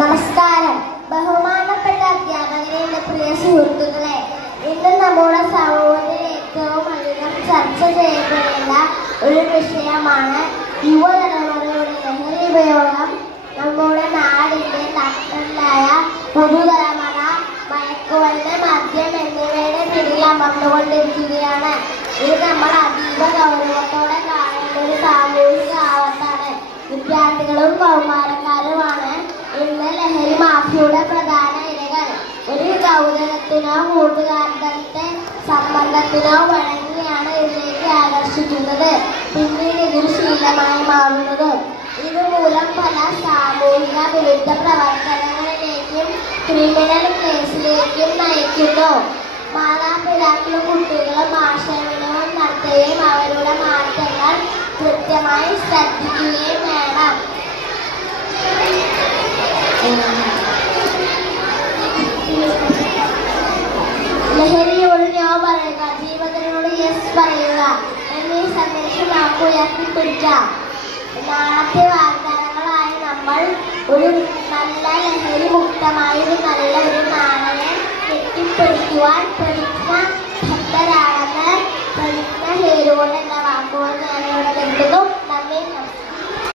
നമസ്കാരം. ബഹുമാനപ്പെട്ട അധ്യാപകരെ, പ്രിയ സുഹൃത്തുക്കളെ, ഇന്ന് നമ്മുടെ സമൂഹത്തിൽ ഏറ്റവും അധികം ചർച്ച ചെയ്യപ്പെടുന്ന ഒരു വിഷയമാണ് യുവതലമുറയുടെ ലഹരി ഉപയോഗം. നമ്മുടെ നാടിൻ്റെ നട്ടലായ പുതുതലമുറ മയക്കുമരുന്ന്, മദ്യം എന്നിവയുടെ പിടിയിൽ അമർന്നുകൊണ്ടിരിക്കുകയാണ്. ഇത് നമ്മൾ അതീവ ഗൗരവത്തോടെ കാണേണ്ട ഒരു സാമൂഹിക ആപത്താണ്. വിദ്യാർത്ഥികളും കൗമാരക്കാരുമാണ് ഇന്ന് ലഹരി മാഫിയയുടെ പ്രധാന ഇരകൾ. ഒരു കൗതുകത്തിനോ കൂട്ടുകാരുടെ സമ്മർദ്ദത്തിനോ വഴങ്ങിയാണ് ഇതിലേക്ക് ആകർഷിക്കുന്നത്. പിന്നീട് ഇതൊരു ശീലമായി മാറുന്നത്. ഇതുമൂലം പല സാമൂഹിക വിരുദ്ധ പ്രവർത്തനങ്ങളിലേക്കും ക്രിമിനൽ കേസിലേക്കും നയിക്കുന്നു. മാതാപിതാക്കളും കുട്ടികളും ആശയവിനിമയം നടത്തുകയും അവരുടെ മാറ്റങ്ങൾ കൃത്യമായി ശ്രദ്ധിക്കുകയും വേണം. ലഹരിയോട് നോ പറയുക, ജീവിതത്തിനോട് യെസ് പറയുക എന്നീ സന്ദേശം നമുക്ക് ഉയർത്തിപ്പിടിക്കാം. നാളത്തെ വാഗ്ദാനങ്ങളായി നമ്മൾ ഒരു നല്ല ലഹരി മുക്തമായ നല്ല ഒരു നാളെ കെട്ടിപ്പിടിക്കുവാൻ പ്രതിജ്ഞാബദ്ധരാണെന്ന് പ്രതിജ്ഞ ചെയ്തുകൊണ്ട് എന്ന